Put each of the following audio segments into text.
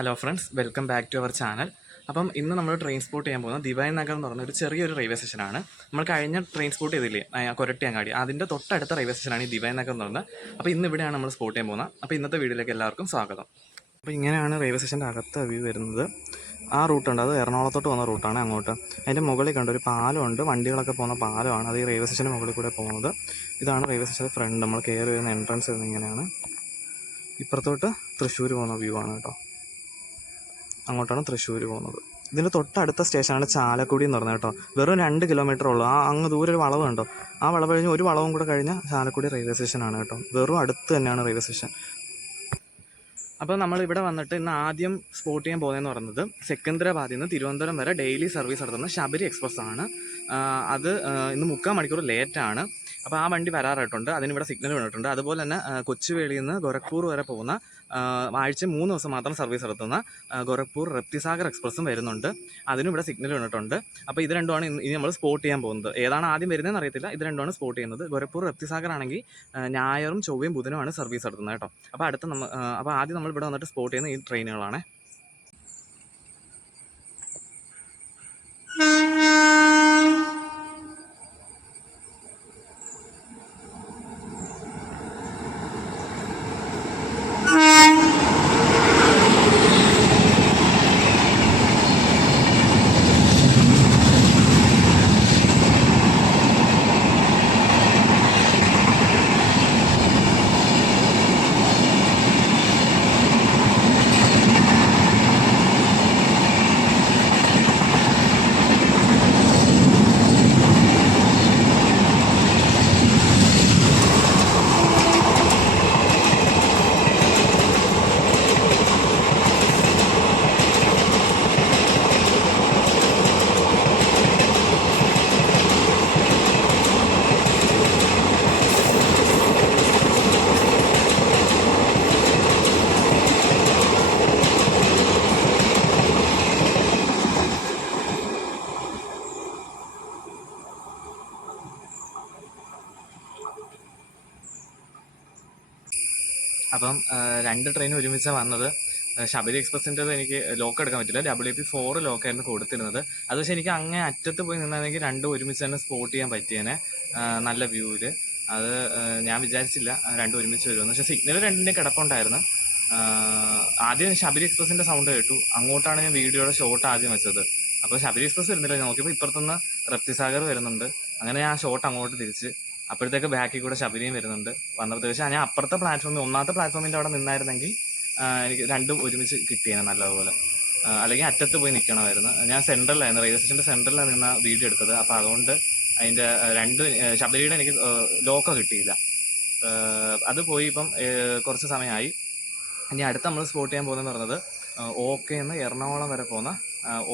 Hello friends, welcome back to our channel. അപ്പം ഇന്ന് നമ്മൾ ട്രെയിൻ സ്പോട്ട് ചെയ്യാൻ പോകുന്നത് ദിവാൻ നഗർ എന്ന് പറഞ്ഞ ഒരു ചെറിയൊരു റെയിൽവേ സ്റ്റേഷനാണ്. നമ്മൾ കഴിഞ്ഞ ട്രെയിൻ സ്പോട്ട് ചെയ്തില്ലേ, കൊരട്ടിയങ്ങാടി, അതിൻ്റെ തൊട്ടടുത്ത റെയിൽവേ സ്റ്റേഷനാണ് ഈ ദിവാൻ നഗർ എന്ന് പറയുന്നത്. അപ്പോൾ ഇന്ന് ഇവിടെയാണ് നമ്മൾ സ്പോട്ട് ചെയ്യാൻ പോകുന്നത്. അപ്പോൾ ഇന്നത്തെ വീഡിയോയിലേക്ക് എല്ലാവർക്കും സ്വാഗതം. അപ്പോൾ ഇങ്ങനെയാണ് റെയിൽവേ സ്റ്റേഷൻ്റെ അകത്ത് വ്യൂ വരുന്നത്. ആ റൂട്ടുണ്ട്, അത് എറണാകുളത്തോട്ട് പോകുന്ന റൂട്ടാണ്. അങ്ങോട്ട് അതിൻ്റെ മുകളിൽ കണ്ട ഒരു പാലമുണ്ട്, വണ്ടികളൊക്കെ പോകുന്ന പാലമാണ്. അത് ഈ റെയിൽവേ സ്റ്റേഷൻ്റെ മുകളിൽ കൂടെ പോകുന്നത്. ഇതാണ് റെയിൽവേ സ്റ്റേഷൻ്റെ ഫ്രണ്ട്. നമ്മൾ കയറി വരുന്ന എൻട്രൻസ് വരുന്നത് ഇങ്ങനെയാണ്. ഇപ്പുറത്തോട്ട് തൃശ്ശൂർ പോകുന്ന വ്യൂ ആണ് കേട്ടോ. അങ്ങോട്ടാണ് തൃശ്ശൂർ പോകുന്നത്. ഇതിൻ്റെ തൊട്ടടുത്ത സ്റ്റേഷനാണ് ചാലക്കുടി എന്ന് പറഞ്ഞത് കേട്ടോ. വെറും 2 കിലോമീറ്റർ ഉള്ളൂ. അങ്ങ് ദൂരെ ഒരു വളവ് കണ്ടോ, ആ വളവ് കഴിഞ്ഞ് ഒരു വളവും കൂടെ കഴിഞ്ഞാൽ ചാലക്കുടി റെയിൽവേ സ്റ്റേഷനാണ് കേട്ടോ. വെറും അടുത്ത് തന്നെയാണ് റെയിൽവേ സ്റ്റേഷൻ. അപ്പോൾ നമ്മളിവിടെ വന്നിട്ട് ഇന്ന് ആദ്യം സ്പോട്ട് ചെയ്യാൻ പോകുന്നതെന്ന് പറയുന്നത് സെക്കന്ദരാബാദിൽ നിന്ന് തിരുവനന്തപുരം വരെ ഡെയിലി സർവീസ് നടത്തുന്ന ശബരി എക്സ്പ്രസ് ആണ്. അത് ഇന്ന് 3/4 മണിക്കൂർ ലേറ്റാണ്. അപ്പോൾ ആ വണ്ടി വരാറായിട്ടുണ്ട്, അതിനിവിടെ സിഗ്നൽ വീണിട്ടുണ്ട്. അതുപോലെ തന്നെ കൊച്ചുവേളിയിൽ നിന്ന് ഗോരഖ്പൂർ വരെ പോകുന്ന ആഴ്ച 3 ദിവസം മാത്രം സർവീസ് നടത്തുന്ന ഗോരഖ്പൂർ റപ്തിസാഗർ എക്സ്പ്രസ്സും വരുന്നുണ്ട്, അതിനും ഇവിടെ സിഗ്നൽ വീണിട്ടുണ്ട്. അപ്പോൾ ഇത് രണ്ടുമാണ് ഇനി നമ്മൾ സ്പോട്ട് ചെയ്യാൻ പോകുന്നത്. ഏതാണ് ആദ്യം വരുന്നതെന്ന് അറിയത്തില്ല, ഇത് രണ്ടുമാണ് സ്പോട്ട് ചെയ്യുന്നത്. ഗോരഖ്പൂർ റപ്തിസാഗർ ആണെങ്കിൽ ഞായറും ചൊവ്വയും ബുധനുമാണ് സർവീസ് നടത്തുന്നത് കേട്ടോ. അപ്പോൾ ആദ്യം നമ്മൾ ഇവിടെ വന്നിട്ട് സ്പോട്ട് ചെയ്യുന്ന ഈ ട്രെയിനുകളാണ്. അപ്പം 2 ട്രെയിൻ ഒരുമിച്ചാണ് വന്നത്. ശബരി എക്സ്പ്രസിൻ്റെ എനിക്ക് ലോക്ക് എടുക്കാൻ പറ്റില്ല, WP4 ലോക്കായിരുന്നു കൊടുത്തിരുന്നത്. അത് പക്ഷേ എനിക്ക് അങ്ങേ അറ്റത്ത് പോയി നിന്നാണെങ്കിൽ 2 ഒരുമിച്ച് തന്നെ സ്പോട്ട് ചെയ്യാൻ പറ്റിയേനെ, നല്ല വ്യൂവിൽ. അത് ഞാൻ വിചാരിച്ചില്ല 2 ഒരുമിച്ച് വരുമെന്ന്. പക്ഷേ സിഗ്നൽ 2ൻ്റെ കിടപ്പുണ്ടായിരുന്നു. ആദ്യം ശബരി എക്സ്പ്രസിൻ്റെ സൗണ്ട് കേട്ടു, അങ്ങോട്ടാണ് ഞാൻ വീഡിയോയുടെ ഷോട്ട് ആദ്യം വെച്ചത്. അപ്പോൾ ശബരി എക്സ്പ്രസ് വരുന്നില്ല, ഞാൻ നോക്കിയപ്പോൾ ഇപ്പുറത്തുനിന്ന് റപ്തിസാഗർ വരുന്നുണ്ട്. അങ്ങനെ ഞാൻ ഷോട്ട് അങ്ങോട്ട് തിരിച്ച്, അപ്പോഴത്തേക്ക് ബാക്കിൽ കൂടെ ശബരിയും വരുന്നുണ്ട്. വന്നപ്പോഴത്തേക്ക് ഞാൻ അപ്പുറത്തെ പ്ലാറ്റ്ഫോമിൽ, 1ാമത്തെ പ്ലാറ്റ്ഫോമിൻ്റെ അവിടെ നിന്നായിരുന്നെങ്കിൽ എനിക്ക് 2ഉം ഒരുമിച്ച് കിട്ടിയേനെ നല്ലതുപോലെ. അല്ലെങ്കിൽ അറ്റത്ത് പോയി നിൽക്കണമായിരുന്നു. ഞാൻ സെൻട്രലായിരുന്നു, റെയിൽവേ സ്റ്റേഷൻ്റെ സെൻട്രലിലാണ് നിന്ന് വീഡിയോ എടുത്തത്. അപ്പോൾ അതുകൊണ്ട് അതിൻ്റെ 2 ശബരിയുടെ എനിക്ക് ലോക്കോ കിട്ടിയില്ല. അത് പോയി ഇപ്പം കുറച്ച് സമയമായി. ഇനി അടുത്ത് നമ്മൾ സ്പോട്ട് ചെയ്യാൻ പോകുന്നതെന്ന് പറയുന്നത് ഓക്കയിൽ എറണാകുളം വരെ പോകുന്ന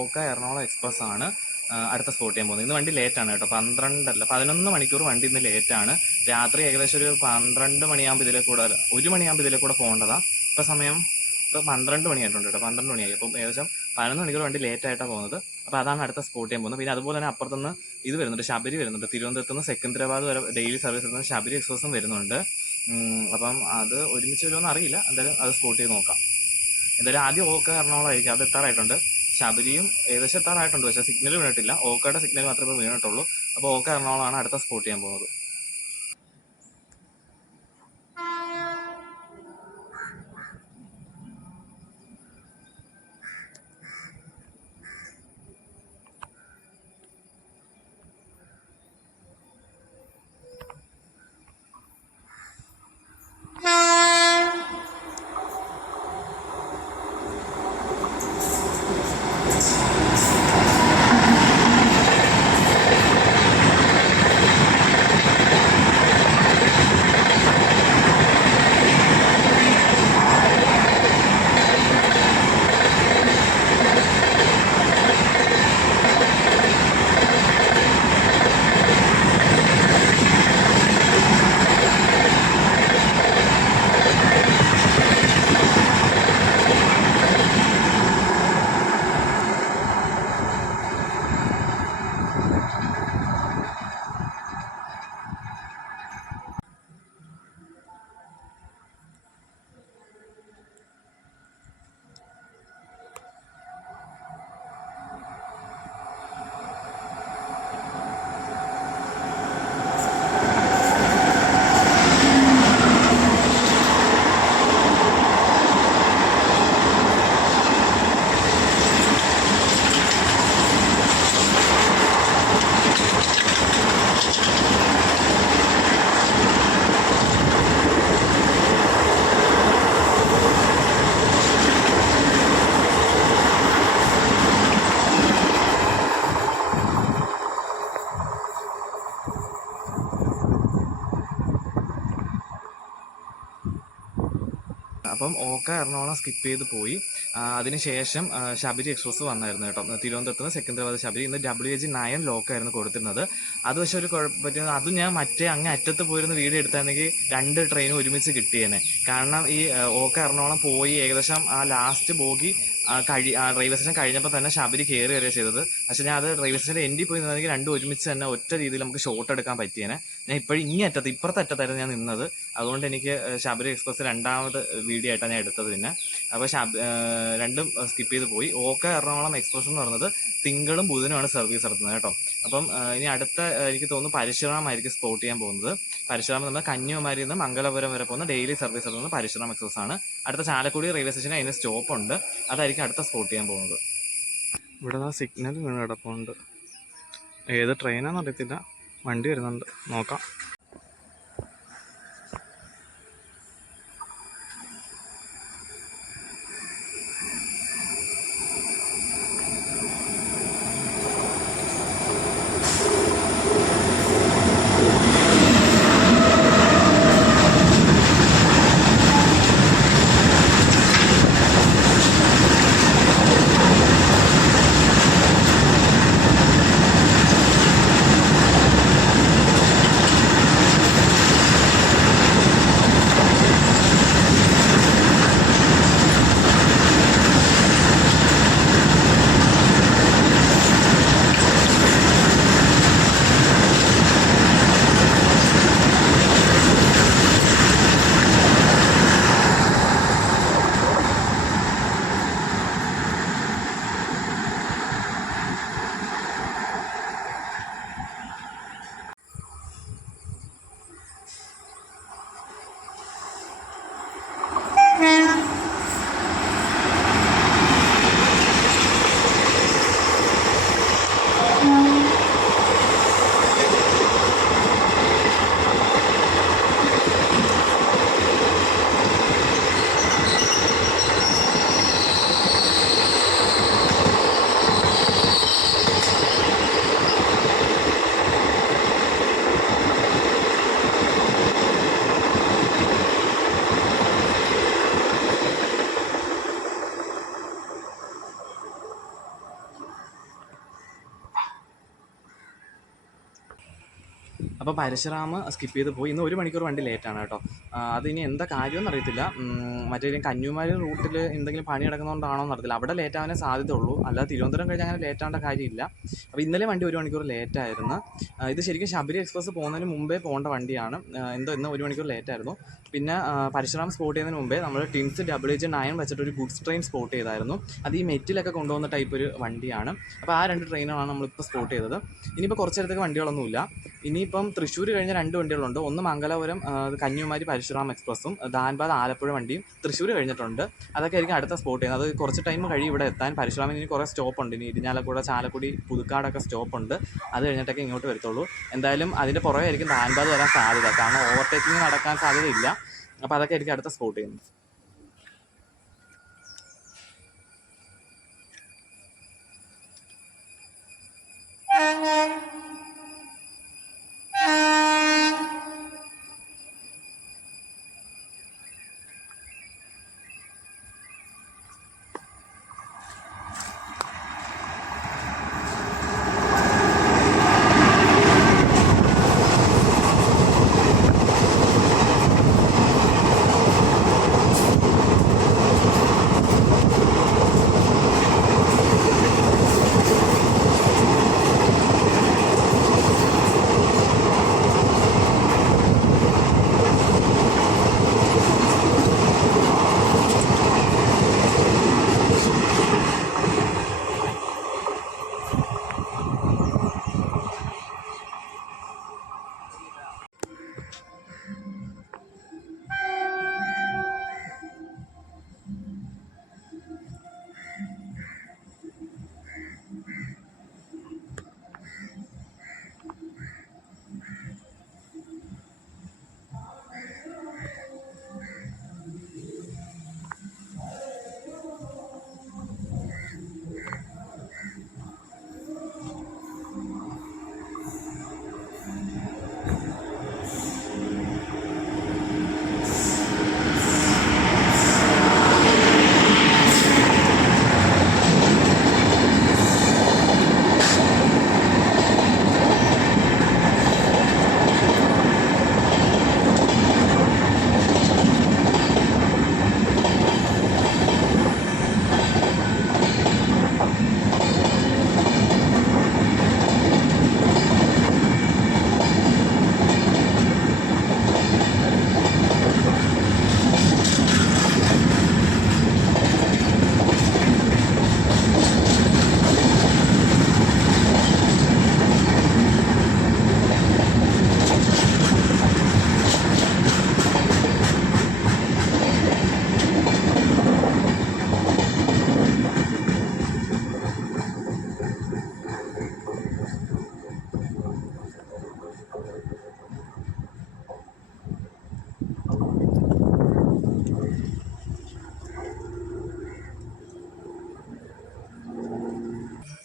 ഓക്ക എറണാകുളം എക്സ്പ്രസ് ആണ് അടുത്ത സ്പോട്ട് ചെയ്യാൻ പോകുന്നത്. ഇന്ന് വണ്ടി ലേറ്റാണ് കേട്ടോ, 11 മണിക്കൂർ വണ്ടി ഇന്ന് ലേറ്റാണ്. രാത്രി ഏകദേശം ഒരു 12 മണിയാകുമ്പോൾ ഇതിലെ കൂടെ, 1 മണിയാകുമ്പോൾ ഇതിലെ കൂടെ പോകേണ്ടതാണ്. ഇപ്പോൾ സമയം 12 മണിയായിട്ടുണ്ട് കേട്ടോ, 12 മണിയായി. അപ്പം ഏകദേശം 11 മണിക്കൂർ വണ്ടി ലേറ്റായിട്ടാണ് പോകുന്നത്. അപ്പോൾ അതാണ് അടുത്ത സ്പോട്ട് ചെയ്യാൻ പോകുന്നത്. പിന്നെ അതുപോലെ തന്നെ അപ്പുറത്തുനിന്ന് ഇത് വരുന്നുണ്ട്, ശബരി വരുന്നുണ്ട്. തിരുവനന്തപുരത്ത് നിന്ന് സെക്കന്ദരാബാദ് വരെ ഡെയിലി സർവീസ് വരുന്ന ശബരി എക്സ്പ്രസും വരുന്നുണ്ട്. അപ്പം അത് ഒരുമിച്ച് വരുമോ അറിയില്ല, എന്തായാലും അത് സ്പോട്ട് ചെയ്ത് നോക്കാം. എന്തായാലും ആദ്യം ഓക്ക എറണാകുളം ആയിരിക്കും, അത് എത്താറായിട്ടുണ്ട്. ശബരിയും ഏകദേശം എത്താറായിട്ടുണ്ട്, പക്ഷേ സിഗ്നൽ വീണിട്ടില്ല. ഓക്കയുടെ സിഗ്നൽ മാത്രമേ വീണിട്ടുള്ളൂ. അപ്പോൾ ഓക്ക എറണാകുളമാണ് അടുത്ത സ്പോട്ട് ചെയ്യാൻ പോകുന്നത്. അപ്പം ഓക്ക എറണാകുളം സ്കിപ്പ് ചെയ്ത് പോയി. അതിനുശേഷം ശബരി എക്സ്പ്രസ് വന്നായിരുന്നു കേട്ടോ. തിരുവനന്തപുരത്ത് നിന്ന് സെക്കന്ദരാബാദ് ശബരി. ഇന്ന് WH9 ലോക്കായിരുന്നു കൊടുത്തിരുന്നത്. അത് പക്ഷേ ഒരു കുഴപ്പത്തിന് അതും ഞാൻ മറ്റേ അങ്ങ് അറ്റത്ത് പോയിരുന്ന വീഡിയോ എടുത്തായിരുന്നെങ്കിൽ 2 ട്രെയിനും ഒരുമിച്ച് കിട്ടിയേനെ. കാരണം ഈ ഓക്ക എറണാകുളം പോയി ഏകദേശം ആ ലാസ്റ്റ് ബോഗി റെയിൽവേ സ്റ്റേഷൻ കഴിഞ്ഞപ്പോൾ തന്നെ ശബരി കയറി വരിക ചെയ്തത്. പക്ഷേ ഞാൻ അത് റെയിൽവേ സ്റ്റേഷൻ്റെ എൻഡിൽ പോയി നിന്നെങ്കിൽ 2 ഒരുമിച്ച് തന്നെ ഒറ്റ രീതിയിൽ നമുക്ക് ഷോട്ട് എടുക്കാൻ പറ്റിയേനെ. ഞാൻ ഇപ്പോഴും ഇപ്പുറത്തെ അറ്റത്തായിരുന്നു ഞാൻ നിന്നത്. അതുകൊണ്ട് എനിക്ക് ശബരി എക്സ്പ്രസ് 2ാമത് വീഡിയോ ആയിട്ടാണ് ഞാൻ എടുത്തത്. പിന്നെ അപ്പോൾ രണ്ടും സ്കിപ്പ് ചെയ്ത് പോയി. ഓക്ക എറണാകുളം എക്സ്പ്രസ് എന്ന് പറയുന്നത് തിങ്കളും ബുധനുമാണ് സർവീസ് നടത്തുന്നത് കേട്ടോ. അപ്പം ഇനി അടുത്ത എനിക്ക് തോന്നുന്നു പരശുറാമായിരിക്കും സ്പോട്ട് ചെയ്യാൻ പോകുന്നത്. പരശുറാം നമ്മൾ കന്യാകുമാരിയിൽ നിന്ന് മംഗലപുരം വരെ പോകുന്ന ഡെയിലി സർവീസ് നടത്തുന്നത് പരശുറാം എക്സ്പ്രസ് ആണ്. അടുത്ത ചാലക്കുടി റെയിൽവേ സ്റ്റേഷനിൽ അതിന് സ്റ്റോപ്പുണ്ട്. അതായിരിക്കും അടുത്ത സ്പോട്ട് ചെയ്യാൻ പോകുന്നത്. ഇവിടെ സിഗ്നൽ വീണ് കിടപ്പുണ്ട്. ഏത് ട്രെയിനാണെന്ന് അറിയത്തില്ല. വണ്ടി വരുന്നുണ്ട്, നോക്കാം. അപ്പോൾ പരശുറാം സ്കിപ്പ് ചെയ്ത് പോയി. ഇന്ന് 1 മണിക്കൂർ വണ്ടി ലേറ്റാണ് കേട്ടോ. അതിനി എന്താ കാര്യമെന്ന് അറിയത്തില്ല. മറ്റേ കന്യാകുമാരി റൂട്ടിൽ എന്തെങ്കിലും പണി നടക്കുന്നതുകൊണ്ടാണോ എന്ന് അറിയത്തില്ല. അവിടെ ലേറ്റ് ആവാനേ സാധ്യതയുള്ളൂ. അല്ലാതെ തിരുവനന്തപുരം കഴിഞ്ഞാൽ അങ്ങനെ ലേറ്റാവേണ്ട കാര്യമില്ല. അപ്പോൾ ഇന്നലെ വണ്ടി 1 മണിക്കൂർ ലേറ്റായിരുന്നു. ഇത് ശരിക്കും ശബരി എക്സ്പ്രസ് പോകുന്നതിന് മുമ്പേ പോകേണ്ട വണ്ടിയാണ്. ഇന്ന് 1 മണിക്കൂർ ലേറ്റായിരുന്നു. പിന്നെ പരശുറാം സ്പോട്ട് ചെയ്യുന്നതിന് മുമ്പേ നമ്മൾ ടിൻസ് WH9 വെച്ചിട്ടൊരു ഗുഡ്സ് ട്രെയിൻ സ്പോട്ട് ചെയ്തായിരുന്നു. അത് ഈ മെറ്റിലൊക്കെ കൊണ്ടുപോകുന്ന ടൈപ്പ് ഒരു വണ്ടിയാണ്. അപ്പോൾ ആ 2 ട്രെയിനാണ് നമ്മളിപ്പോൾ സ്പോട്ട് ചെയ്തത്. ഇനിയിപ്പോൾ കുറച്ച് നേരത്തേക്ക് വണ്ടികളൊന്നുമില്ല. ഇനിയിപ്പം തൃശ്ശൂർ കഴിഞ്ഞ 2 വണ്ടികളുണ്ട്. ഒന്ന് മംഗലപുരം കന്യാകുമാരി പരശുറാം എക്സ്പ്രസ്സും ധാൻബാദ് ആലപ്പുഴ വണ്ടിയും തൃശ്ശൂർ കഴിഞ്ഞിട്ടുണ്ട്. അതൊക്കെ ആയിരിക്കും അടുത്ത സ്പോട്ട് ചെയ്യുന്നത്. അത് കുറച്ച് ടൈം കഴിയും ഇവിടെ എത്താൻ. പരശുറാമിന് ഇനി കുറേ സ്റ്റോപ്പുണ്ട്. ഇനി ഇരിഞ്ഞാലക്കുട, ചാലക്കുടി, പുതുക്കാടൊക്കെ സ്റ്റോപ്പുണ്ട്. അത് കഴിഞ്ഞിട്ടൊക്കെ ഇങ്ങോട്ട് വരത്തുള്ളൂ. എന്തായാലും അതിൻ്റെ പുറകെ ആയിരിക്കും ധാൻബാദ് വരാൻ സാധ്യത. കാരണം ഓവർടേക്കിങ് നടക്കാൻ സാധ്യതയില്ല. അപ്പോൾ അതൊക്കെ ആയിരിക്കും അടുത്ത സ്പോട്ട് ചെയ്യുന്നത്.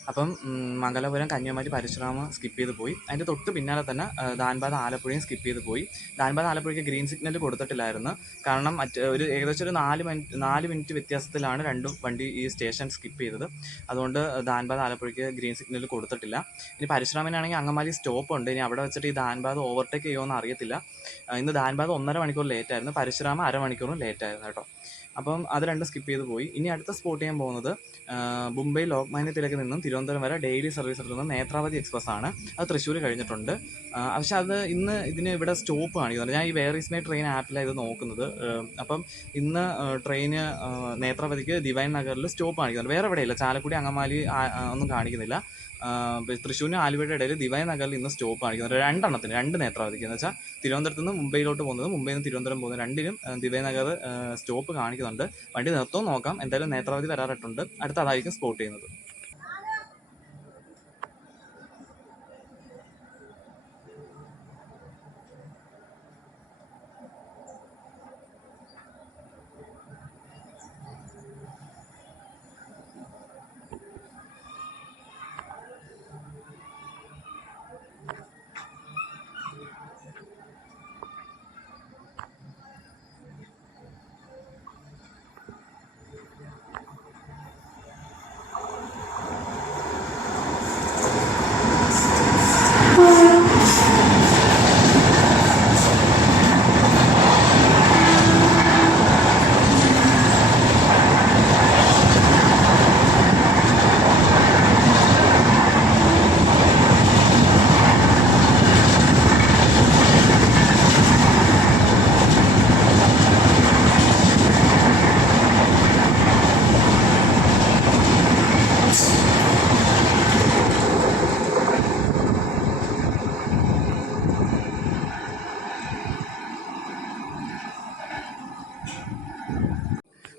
അപ്പം മംഗലാപുരം, കന്യാകുമാരി, പരശുറാമ സ്കിപ്പ് ചെയ്ത് പോയി. അതിൻ്റെ തൊട്ട് പിന്നാലെ തന്നെ ധാൻബാദ്, ആലപ്പുഴയും സ്കിപ്പ് ചെയ്ത് പോയി. ധാൻബാദ്, ആലപ്പുഴയ്ക്ക് ഗ്രീൻ സിഗ്നൽ കൊടുത്തിട്ടില്ലായിരുന്നു. കാരണം ഏകദേശം ഒരു 4 മിനിറ്റ് വ്യത്യാസത്തിലാണ് രണ്ടും വണ്ടി ഈ സ്റ്റേഷൻ സ്കിപ്പ് ചെയ്തത്. അതുകൊണ്ട് ധാൻബാദ്, ആലപ്പുഴയ്ക്ക് ഗ്രീൻ സിഗ്നൽ കൊടുത്തിട്ടില്ല. ഇനി പരശുറാമിനാണെങ്കിൽ അങ്കമാലി സ്റ്റോപ്പ് ഉണ്ട്. ഇനി അവിടെ വെച്ചിട്ട് ഈ ധാൻബാദ് ഓവർടേക്ക് ചെയ്യുമോ അറിയത്തില്ല. ഇന്ന് ധാൻബാദ് 1.5 മണിക്കൂർ ലേറ്റായിരുന്നു, പരശുറാമ അരമണിക്കൂറും ലേറ്റായിരുന്നു കേട്ടോ. അപ്പം അത് രണ്ടും സ്കിപ്പ് ചെയ്ത് പോയി. ഇനി അടുത്ത സ്പോട്ട് ചെയ്യാൻ പോകുന്നത് മുംബൈ ലോക്മാന്യ തിലകിൽ നിന്നും തിരുവനന്തപുരം വരെ ഡെയിലി സർവീസ് എടുക്കുന്ന നേത്രാവതി എക്സ്പ്രസ് ആണ്. അത് തൃശ്ശൂർ കഴിഞ്ഞിട്ടുണ്ട്. പക്ഷെ അത് ഇന്ന് ഇതിന് ഇവിടെ സ്റ്റോപ്പ് കാണിക്കുന്നുണ്ട്. ഞാൻ ഈ വേർ ഈസ് മൈ ട്രെയിൻ ആപ്പിലാണ് ഇത് നോക്കുന്നത്. അപ്പം ഇന്ന് ട്രെയിന് നേത്രാവതിക്ക് ഡിവൈൻ നഗറിൽ സ്റ്റോപ്പ് കാണിക്കുന്നുണ്ട്. വേറെ എവിടെയില്ല, ചാലക്കുടി, അങ്കമാലി ഒന്നും കാണിക്കുന്നില്ല. തൃശ്ശൂരിനും ആലുവയുടെ ഇടയിൽ ഡിവൈൻ നഗറിൽ ഇന്ന് സ്റ്റോപ്പ് കാണിക്കുന്നുണ്ട്. 2 നേത്രാവതിക്ക് എന്ന് വെച്ചാൽ തിരുവനന്തപുരത്ത് നിന്ന് മുംബൈയിലോട്ട് പോകുന്നത്, മുംബൈയിൽ നിന്ന് തിരുവനന്തപുരം പോകുന്നത്, രണ്ടിലും ഡിവൈൻ നഗർ സ്റ്റോപ്പ് കാണിക്കുന്നുണ്ട്. വണ്ടി നിർത്തുമെന്ന് നോക്കാം. എന്തായാലും നേത്രാവതി വരാറായിട്ടുണ്ട്. അടുത്ത അതായിരിക്കും സ്പോട്ട് ചെയ്യുന്നത്.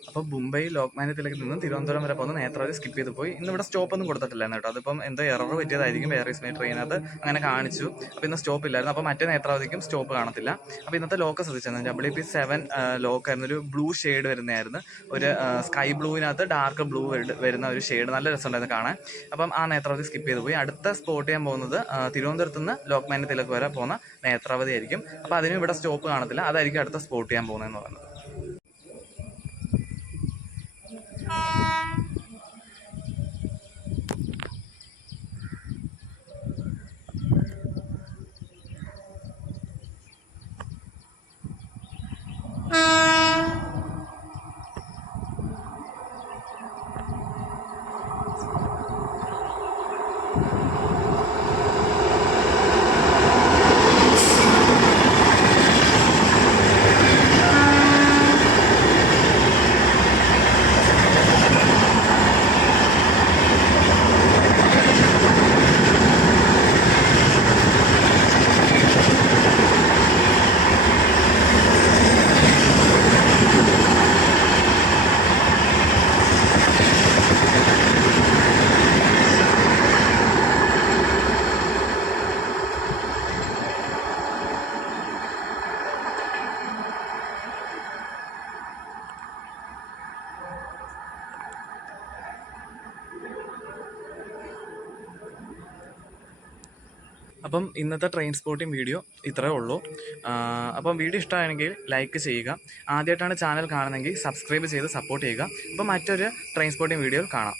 അപ്പോൾ മുംബൈ ലോക്മാന്യ തിലകിൽ നിന്ന് തിരുവനന്തപുരം വരെ പോകുന്ന നേത്രാവതി സ്കിപ്പ് ചെയ്ത് പോയി. ഇന്ന് ഇവിടെ സ്റ്റോപ്പൊന്നും കൊടുത്തിട്ടില്ലായിരുന്നു കേട്ടോ. അതിപ്പം എന്തോ എറർ പറ്റിയതായിരിക്കും. വേറെ ഈസ് മൈ ട്രെയിനകത്ത് അങ്ങനെ കാണിച്ചു. അപ്പോൾ ഇന്ന് സ്റ്റോപ്പ് ഇല്ലായിരുന്നു. അപ്പോൾ മറ്റേ നേത്രാവതിക്കും സ്റ്റോപ്പ് കാണത്തില്ല. അപ്പോൾ ഇന്നത്തെ ലോക്ക് ശ്രദ്ധിച്ചത് WP7 ലോക്കായിരുന്നു. ഒരു ബ്ലൂ ഷെയ്ഡ് വരുന്നതായിരുന്നു. ഒരു സ്കൈ ബ്ലൂവിനകത്ത് ഡാർക്ക് ബ്ലൂ വരുന്ന ഒരു ഷെയ്ഡ്. നല്ല രസമുണ്ടായിരുന്നു കാണാൻ. അപ്പം ആ നേത്രാവതി സ്കിപ്പ് ചെയ്ത് പോയി. അടുത്ത സ്പോട്ട് ചെയ്യാൻ പോകുന്നത് തിരുവനന്തപുരത്ത് നിന്ന് ലോക്മാന്യ തിലക് വരെ പോകുന്ന നേത്രാവതി ആയിരിക്കും. അപ്പോൾ അതിനും ഇവിടെ സ്റ്റോപ്പ് കാണത്തില്ല. അതായിരിക്കും അടുത്ത സ്പോട്ട് ചെയ്യാൻ പോകുന്നതെന്ന് പറയുന്നത്. അപ്പം ഇന്നത്തെ ട്രെയിൻ സ്പോട്ടിംഗ് വീഡിയോ ഇത്രയേ ഉള്ളൂ. അപ്പം വീഡിയോ ഇഷ്ടമായെങ്കിൽ ലൈക്ക് ചെയ്യുക. ആദ്യമായിട്ടാണ് ചാനൽ കാണുന്നതെങ്കിൽ സബ്സ്ക്രൈബ് ചെയ്ത് സപ്പോർട്ട് ചെയ്യുക. അപ്പം മറ്റൊരു ട്രെയിൻ സ്പോട്ടിംഗ് വീഡിയോയിൽ കാണാം.